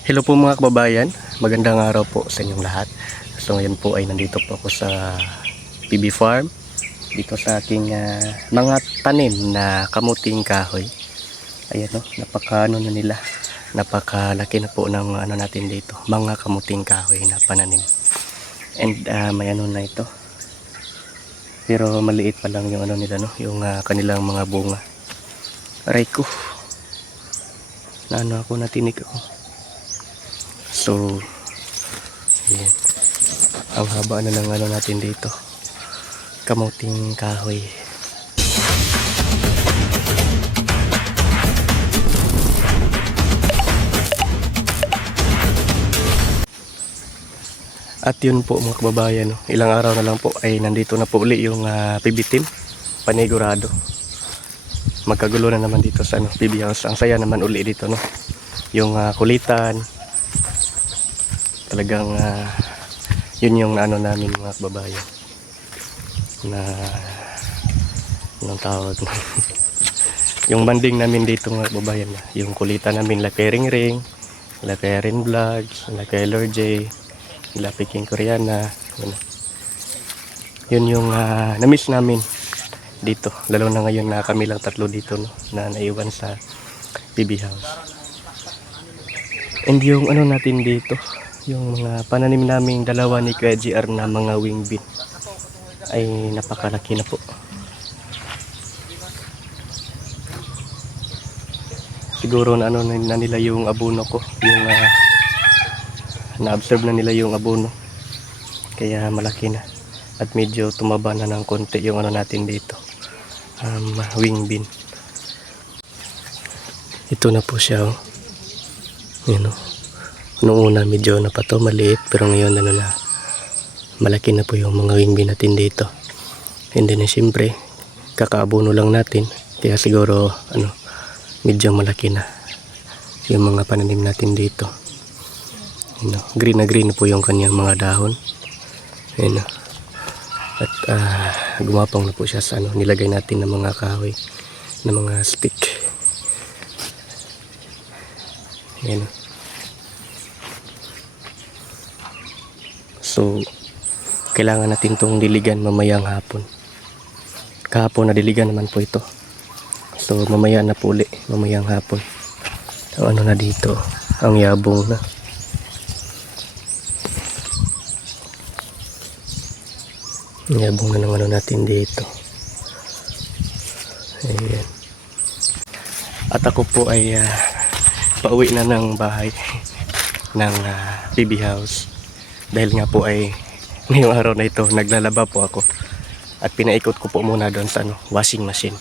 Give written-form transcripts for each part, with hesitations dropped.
Hello po mga kababayan, magandang araw po sa inyong lahat. So ngayon po ay nandito po ako sa PB Farm, dito sa aking mga tanim na kamuting kahoy. Ayan o, napaka na nila, napakalaki na po ng natin dito, mga kamuting kahoy na pananim. And may na ito, pero maliit pa lang yung nila, no? Yung kanilang mga bunga. Aray ko, ako, natinig ako. So ayan, ang haba na ng natin dito, kamuting kahoy. At yun po mga kababayan, ilang araw na lang po ay nandito na po uli yung PB team, panigurado. Magkagulo na naman dito sa PB house. Ang saya naman uli dito, no? Yung kulitan, talagang yun yung namin mga kababayan na anong tawag yung banding namin dito mga kababayan, yung kulitan namin la Kering Ring, la Kering Vlogs, la Keller J, la Peking Koreana. Yun yung na-miss namin dito, lalo na ngayon na kami lang tatlo dito, no, na naiwan sa PB house. And yung natin dito, yung mga pananim naming dalawa ni Kuya GR na mga wing bean ay napakalaki na po. Siguro na na nila yung abono ko, yung na-observe na nila yung abono, kaya malaki na at medyo tumaba na ng konti yung natin dito, wing bean. Ito na po siya, oh. Yun, oh. Noong una medyo na pa to maliit, pero ngayon na malaki na po yung mga wing bean natin dito. And then siyempre kakaabono lang natin, kaya siguro medyo malaki na yung mga pananim natin dito. Green na green na po yung kanyang mga dahon. Ayan, at gumapang na po siya sa nilagay natin ng mga kahoy, ng mga stick. Ayan. So kailangan natin itong diligan mamayang hapon. Kahapon na diligan naman po ito. So mamaya na po ulit, mamayang hapon. Ang na dito, ang yabong na. Ang yabong na ng natin dito. Ayan. At ako po ay pauwi na ng bahay ng PB house. Dahil nga po ay ngayong araw na ito naglalaba po ako at pinaikot ko po muna doon sa washing machine.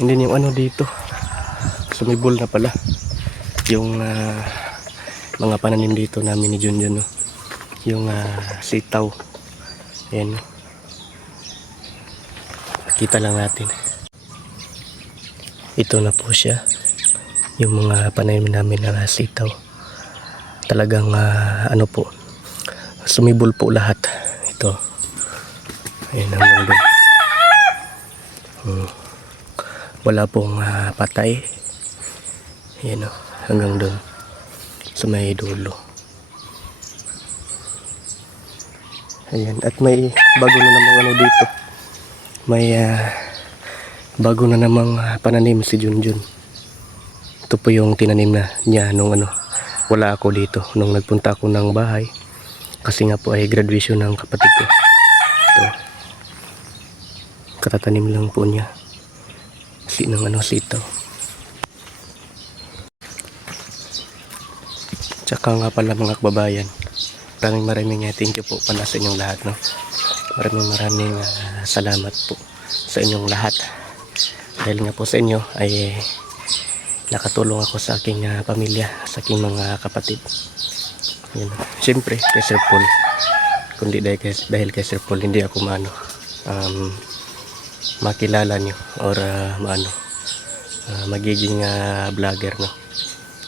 And then yung dito sumibol na pala yung mga pananim dito namin ni Junjun, no? Yung sitaw. Ayan, no? Kita lang natin, ito na po siya, yung mga pananim namin na sitaw. Talagang po, sumibol po lahat ito. Ayan, hanggang doon. Wala pong patay. Ayan, hanggang doon sa may dulo. Ayan, at may bago na namang dito. May bago na namang pananim si Junjun. Ito po yung tinanim na niya nung wala ako dito, nung nagpunta ako ng bahay. Kasi nga po ay graduation ng kapatid ko. Ito, katatanim lang po niya ng sitaw. Tsaka nga pala mga kababayan, maraming thank you po pala sa inyong lahat, no? Maraming salamat po sa inyong lahat. Dahil nga po sa inyo ay nakatulong ako sa aking pamilya, sa aking mga kapatid. Yan. Siyempre kay Sir Paul, kundi dahil kay Sir Paul hindi ako makilala nyo or magiging vlogger, no?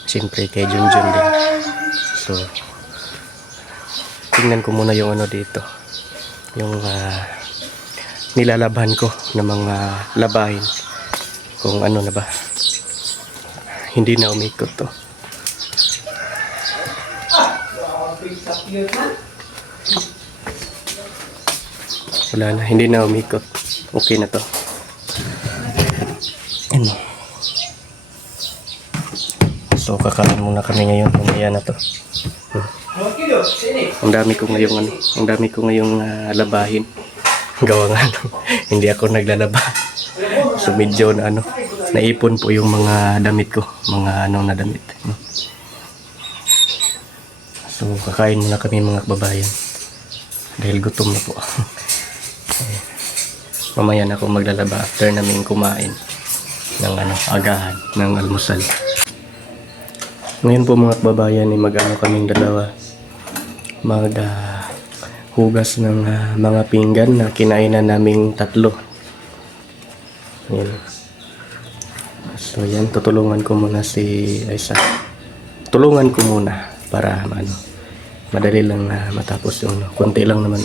Siyempre kay Junjun din. So tingnan ko muna yung dito, yung nilalaban ko ng mga labahin, kung na ba, hindi na umikot to. Wala na, hindi na umikot. Okay na to. Ano? So kakain muna kami ngayon. Mamaya na to. Ang dami ko ngayong labahin. Gawa nga hindi ako naglalaba. So medyo na naipon po yung mga damit ko, mga na damit. So kakain muna kami mga kababayan. Dahil gutom na po. Mamaya na ako maglalaba after namin kumain ng agahan ng almusal. Ngayon po mga kababayan ay kaming dalawa hugas ng mga pinggan na kinainan naming tatlo. Yan. So yan, tutulungan ko muna si Aisa. Tulungan ko muna para madali lang matapos yung konti lang naman.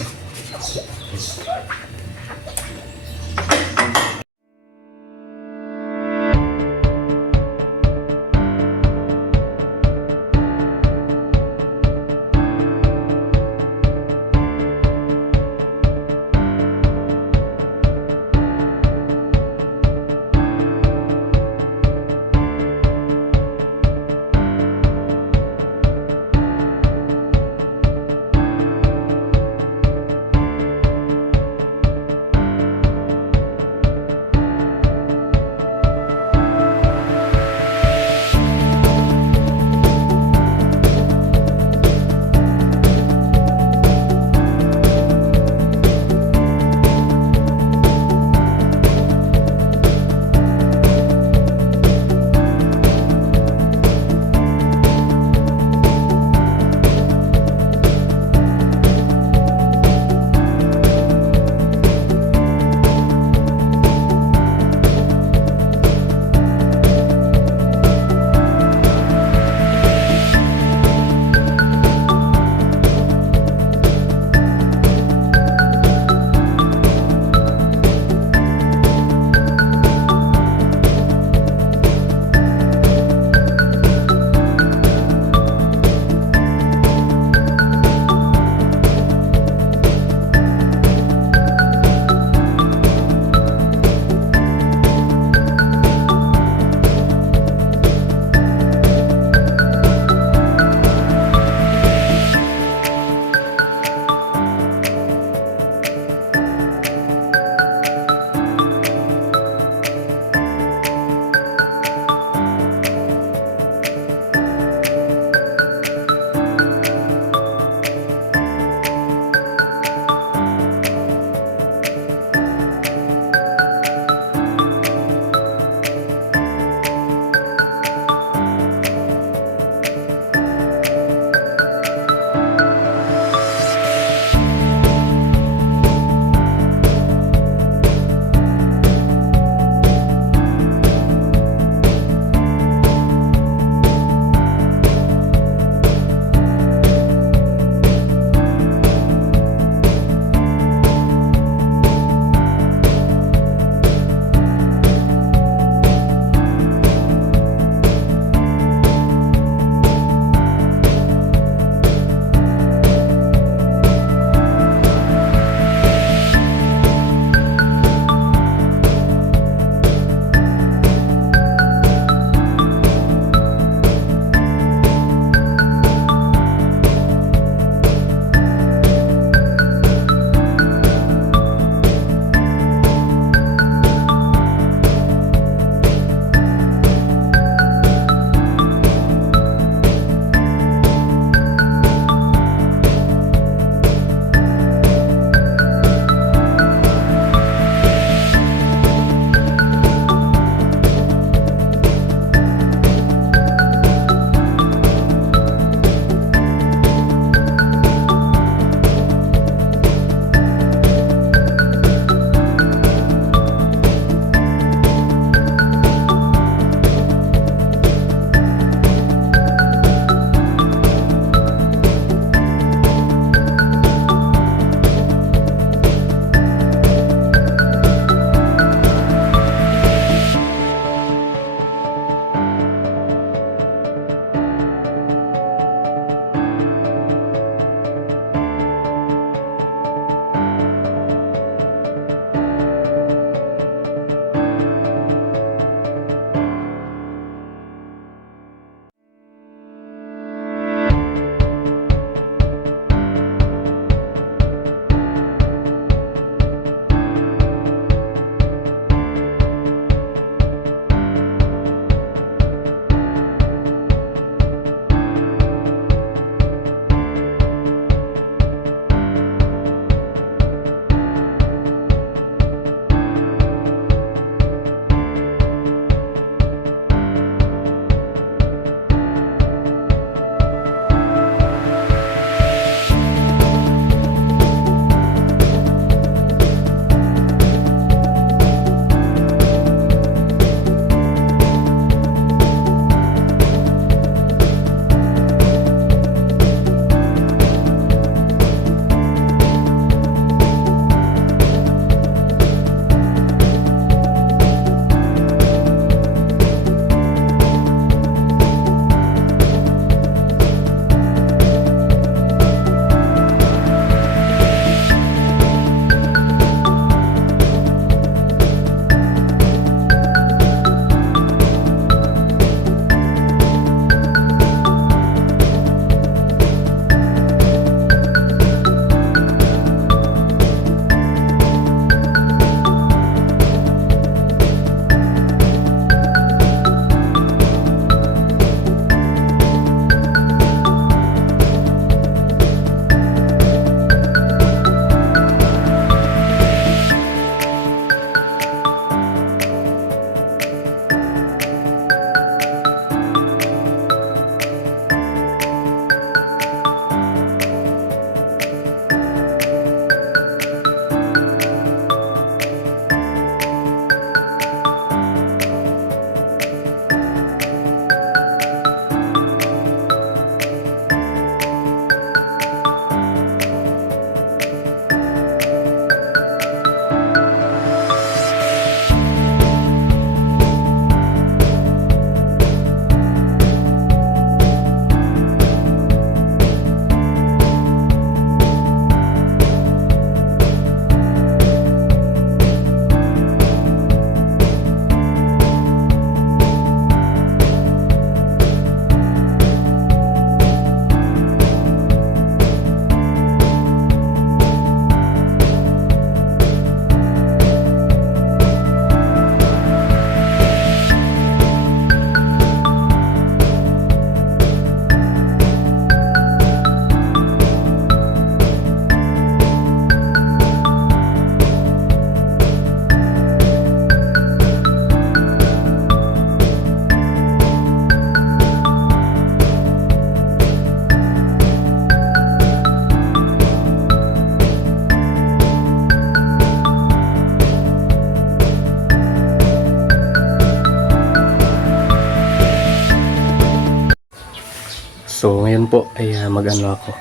So ngayon po ay mag-ano ako,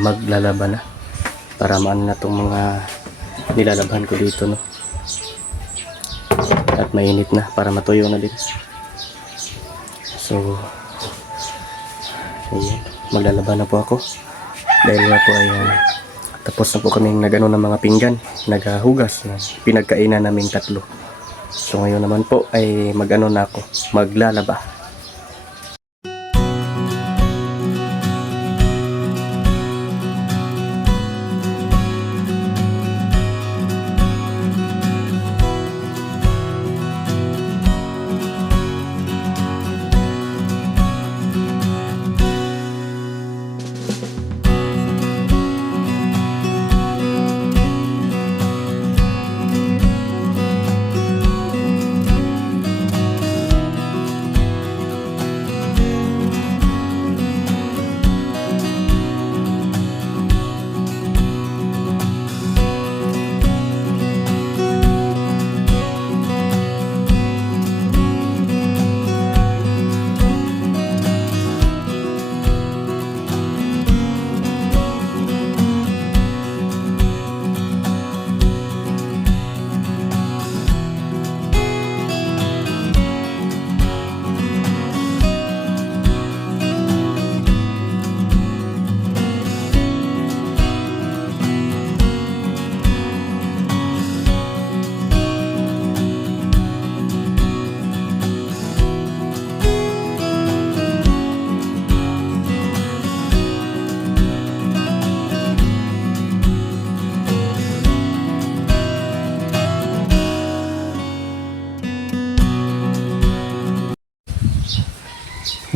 maglalaba na para maano na tong mga nilalabhan ko dito, no. At mainit na para matuyo na din. So ayan, maglalaba na po ako dahil nga po ay tapos na po kaming nagano ng mga pinggan, naghugas na pinagkainan naming tatlo. So ngayon naman po ay magano na ako, maglalaba.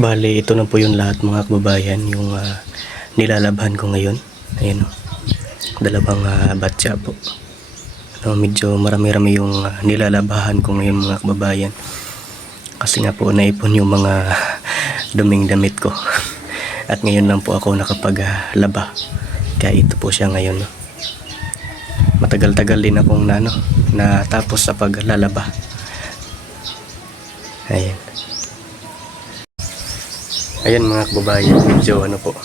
Bale, ito na po yung lahat mga kababayan, yung nilalabhan ko ngayon. Ayan, dalawang batya po. Medyo marami-rami yung nilalabahan ko ngayon mga kababayan. Kasi nga po naipon yung mga duming damit ko. At ngayon lang po ako nakapaglaba. Kaya ito po siya ngayon. Matagal-tagal din akong natapos sa paglalaba. Ayan. Ayan mga kababayan, medyo po,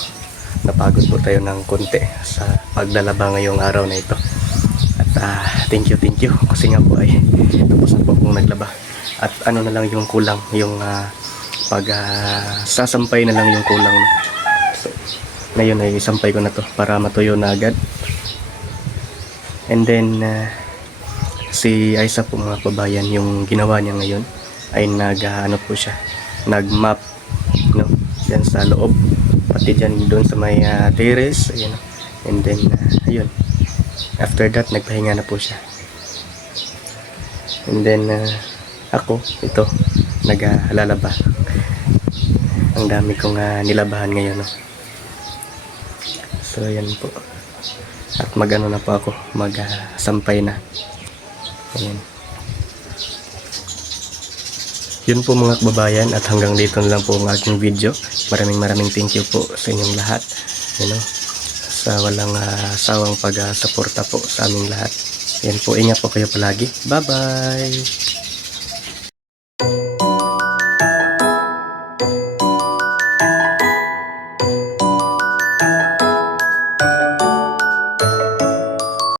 napagod po tayo ng konti sa paglalaba ngayong araw na ito. At thank you kasi nga po ay tapos na po akong naglaba. At ano na lang yung kulang, yung sasampay na lang yung kulang. So, ngayon ay isampay ko na to para matuyo na agad. And then si Aiza po mga kababayan, yung ginawa niya ngayon ay po siya, nag-map, no, dyan sa loob, pati dyan doon sa may terrace, ayun. And then ayun, after that nagpahinga na po siya. And then ako ito naglalaba. Ang dami kong nilabahan ngayon, no? So ayan po, at magano na po ako, magsampay na. Ayan. Yun po mga kababayan, at hanggang dito na lang po ang aking video. Maraming thank you po sa inyong lahat, sa walang sawang pag-suporta po sa aming lahat. Yan po, ingat po kayo palagi. Bye bye.